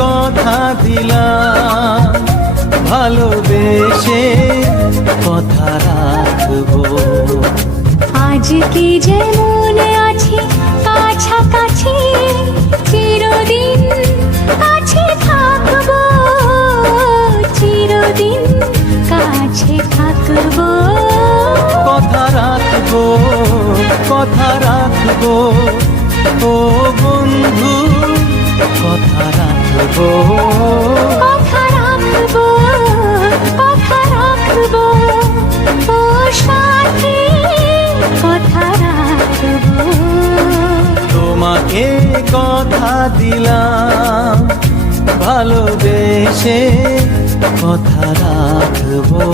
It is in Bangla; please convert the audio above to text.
কথা দিলাম, ভালোবেসে কথা রাখবো। আজকে যেমন আছি কাছাকাছি, চিরদিন কাছে থাকবো, চিরদিন কাছে থাকবো। কথা রাখবো, কথা রাখবো, ও বন্ধু কথা রাখবো। কথা রাখবো, কথা রাখবো, ও সাথী কথা রাখবো। তোমাকে কথা দিলাম, ভালোবেসে কথা রাখবো।